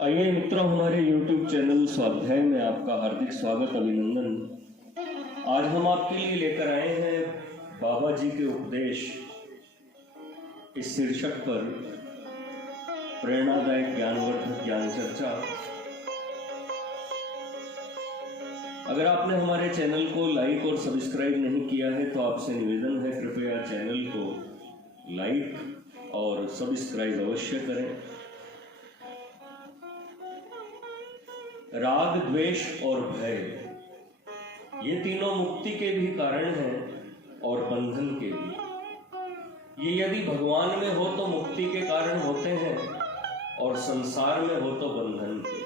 आइए मित्रों, हमारे YouTube चैनल स्वाध्याय में आपका हार्दिक स्वागत अभिनंदन। आज हम आपके लिए लेकर आए हैं बाबा जी के उपदेश इस शीर्षक पर प्रेरणादायक ज्ञानवर्धक ज्ञान चर्चा। अगर आपने हमारे चैनल को लाइक और सब्सक्राइब नहीं किया है तो आपसे निवेदन है, कृपया चैनल को लाइक और सब्सक्राइब अवश्य करें। राग, द्वेष और भय, ये तीनों मुक्ति के भी कारण हैं और बंधन के भी। ये यदि भगवान में हो तो मुक्ति के कारण होते हैं और संसार में हो तो बंधन के।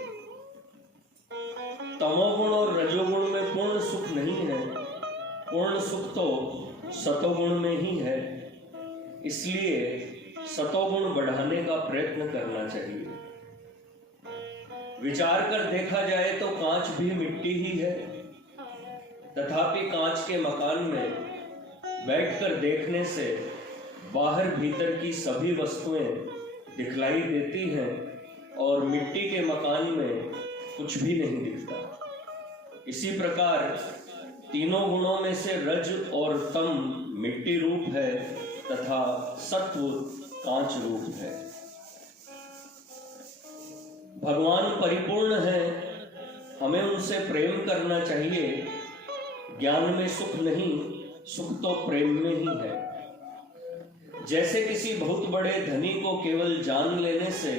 तमोगुण और रजोगुण में पूर्ण सुख नहीं है, पूर्ण सुख तो सतोगुण में ही है। इसलिए सतोगुण बढ़ाने का प्रयत्न करना चाहिए। विचार कर देखा जाए तो कांच भी मिट्टी ही है, तथापि कांच के मकान में बैठकर देखने से बाहर भीतर की सभी वस्तुएं दिखलाई देती हैं और मिट्टी के मकान में कुछ भी नहीं दिखता। इसी प्रकार तीनों गुणों में से रज और तम मिट्टी रूप है तथा सत्व कांच रूप है। भगवान परिपूर्ण है, हमें उनसे प्रेम करना चाहिए। ज्ञान में सुख नहीं, सुख तो प्रेम में ही है। जैसे किसी बहुत बड़े धनी को केवल जान लेने से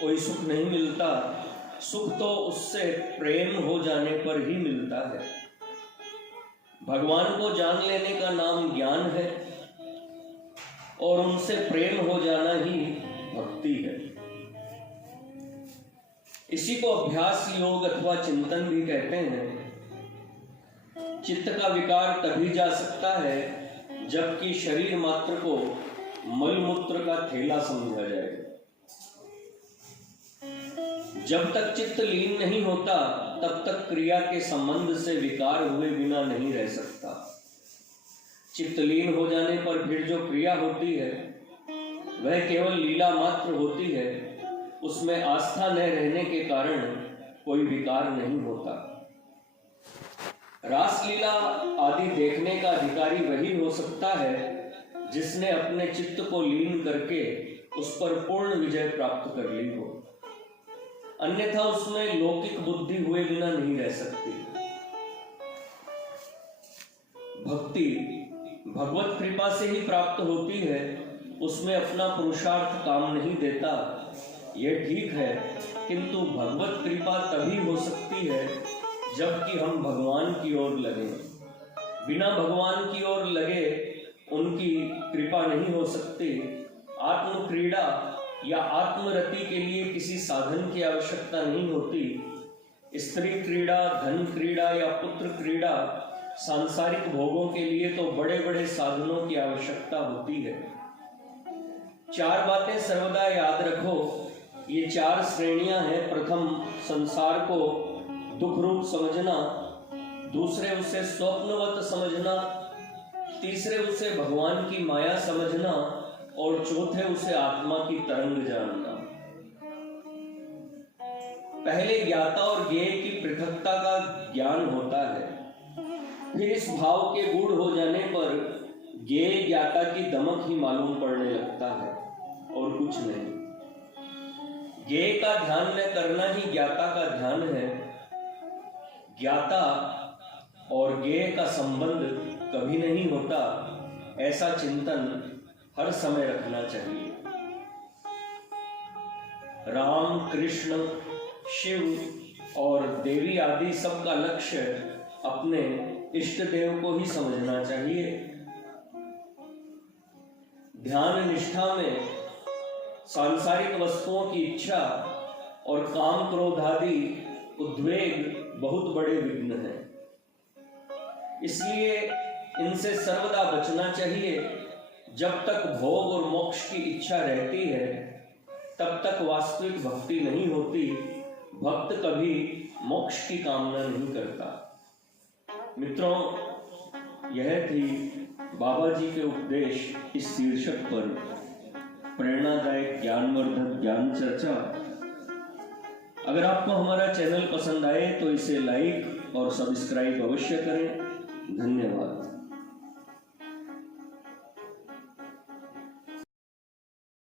कोई सुख नहीं मिलता, सुख तो उससे प्रेम हो जाने पर ही मिलता है। भगवान को जान लेने का नाम ज्ञान है और उनसे प्रेम हो जाना ही भक्ति है। इसी को अभ्यास योग अथवा चिंतन भी कहते हैं। चित्त का विकार तभी जा सकता है जबकि शरीर मात्र को मलमूत्र का थैला समझा जाए। जब तक चित्त लीन नहीं होता तब तक क्रिया के संबंध से विकार हुए बिना नहीं रह सकता। चित्त लीन हो जाने पर फिर जो क्रिया होती है वह केवल लीला मात्र होती है। उसमें आस्था न रहने के कारण कोई विकार नहीं होता। रासलीला आदि देखने का अधिकारी वही हो सकता है जिसने अपने चित्त को लीन करके उस पर पूर्ण विजय प्राप्त कर ली हो, अन्यथा उसमें लौकिक बुद्धि हुए बिना नहीं रह सकती। भक्ति भगवत कृपा से ही प्राप्त होती है, उसमें अपना पुरुषार्थ काम नहीं देता। यह ठीक है, किंतु भगवत कृपा तभी हो सकती है जबकि हम भगवान की ओर लगे। बिना भगवान की ओर लगे उनकी कृपा नहीं हो सकती। आत्म क्रीड़ा या आत्मरति के लिए किसी साधन की आवश्यकता नहीं होती। स्त्री क्रीड़ा, धन क्रीड़ा या पुत्र क्रीड़ा, सांसारिक भोगों के लिए तो बड़े बड़े साधनों की आवश्यकता होती है। चार बातें सर्वदा याद रखो। ये चार श्रेणियां हैं। प्रथम, संसार को दुख रूप समझना। दूसरे, उसे स्वप्नवत समझना। तीसरे, उसे भगवान की माया समझना। और चौथे, उसे आत्मा की तरंग जानना। पहले ज्ञाता और ज्ञेय की पृथकता का ज्ञान होता है, फिर इस भाव के गूढ़ हो जाने पर ज्ञेय ज्ञाता की दमक ही मालूम पड़ने लगता है और कुछ नहीं। ज्ञेय का ध्यान न करना ही ज्ञाता का ध्यान है। ज्ञाता और ज्ञेय का संबंध कभी नहीं होता, ऐसा चिंतन हर समय रखना चाहिए। राम, कृष्ण, शिव और देवी आदि सबका लक्ष्य अपने इष्ट देव को ही समझना चाहिए। ध्यान निष्ठा में सांसारिक वस्तुओं की इच्छा और काम क्रोध आदि उद्वेग बहुत बड़े विघ्न हैं। इसलिए इनसे सर्वदा बचना चाहिए। जब तक भोग और मोक्ष की इच्छा रहती है तब तक वास्तविक भक्ति नहीं होती। भक्त कभी मोक्ष की कामना नहीं करता। मित्रों, यह थी बाबा जी के उपदेश इस शीर्षक पर प्रेरणादायक ज्ञानवर्धक ज्ञान चर्चा। अगर आपको हमारा चैनल पसंद आए तो इसे लाइक और सब्सक्राइब अवश्य करें। धन्यवाद।